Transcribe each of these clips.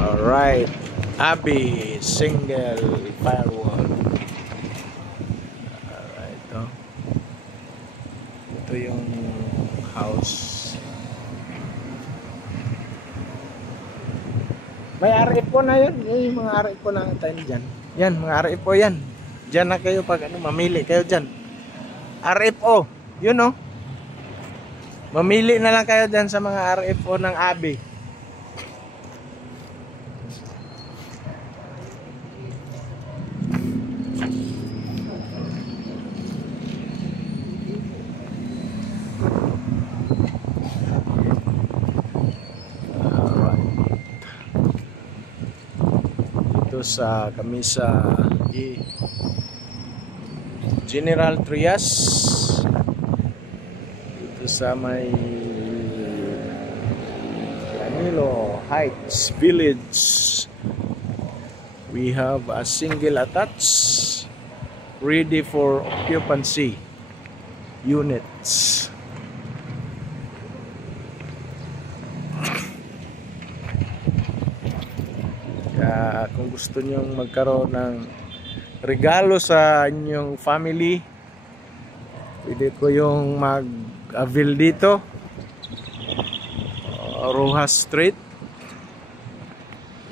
Alright, Abby single firewall. Alright, ito yung house. May RFO na yun. Yung mga RFO na tayo dyan. Yan, mga RFO yan. Dyan na kayo pag mamili kayo dyan. RFO, yun o. Mamili na lang kayo dyan sa mga RFO ng Abby. Sa kami sa General Trias dito sa may Canilo Heights Village. We have a single attached ready for occupancy units. Kung gusto nyong magkaroon ng regalo sa inyong family, pwede ko yung mag-avail dito. Rojas Street.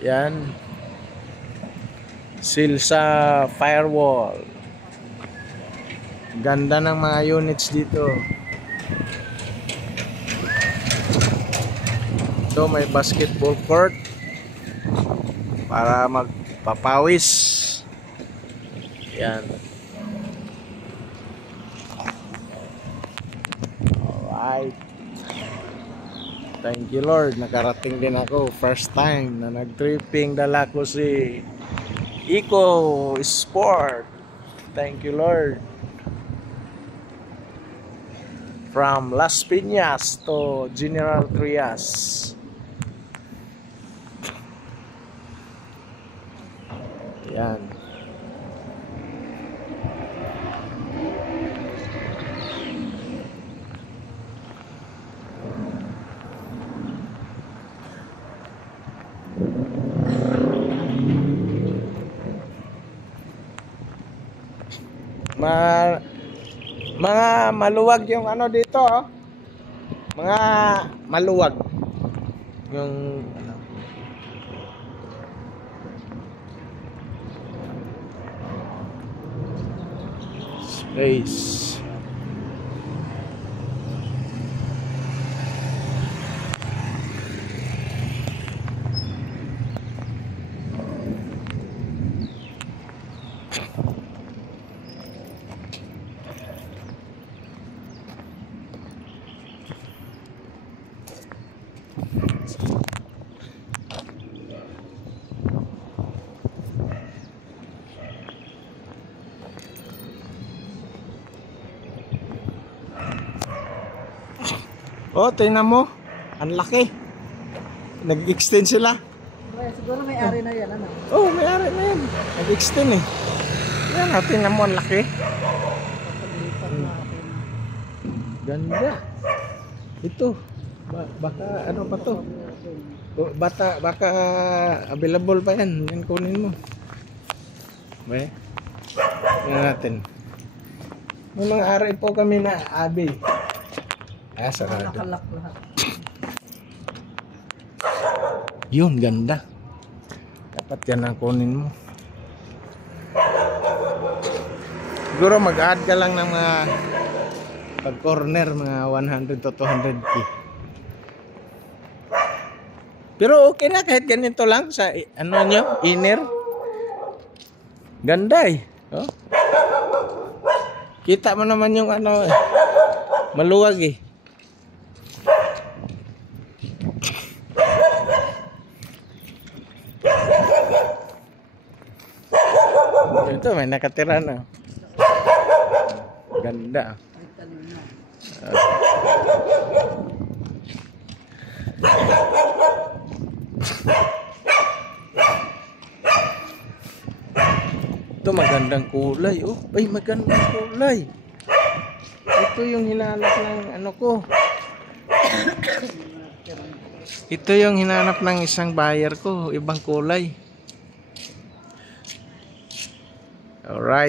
Yan. Silsa Firewall. Ganda ng mga units dito. Ito may basketball court para magpapawis. Yan. Alright. Thank you Lord. Nakarating din ako. First time na nag-tripping. Dala ko si Eco Sport. Thank you Lord. From Las Piñas to General Trias. Yan. Mga maluwag yung ano dito, oh. Mga maluwag yung ano. Space. Oh, tingnan mo. Ang laki. Nag-extend sila. Siguro may ari na yan, ano? Oh, may ari na yan. Nag-extend eh. Yan, tingnan mo. Ang laki. Ganda. Ito. Baka ano pa to? Baka available pa yan. Yan kunin mo. Okay. Tingnan natin. May mga ari po kami na Abby. Ah, sarado. Nakalak lahat. Yun, ganda. Dapat yan ang kunin mo. Siguro mag-add ka lang ng mga pag-corner, mga 100 to 200k. Pero okay na kahit ganito lang sa ano nyo, inner. Ganda eh. Oh. Kita mo naman yung ano, maluwag eh. Ito may nakatira na. Ganda. Ito magandang kulay. Oh, ay magandang kulay. Ito yung hinalak ng ano ko. Ito yung hinanap ng isang buyer ko, ibang kulay. Alright.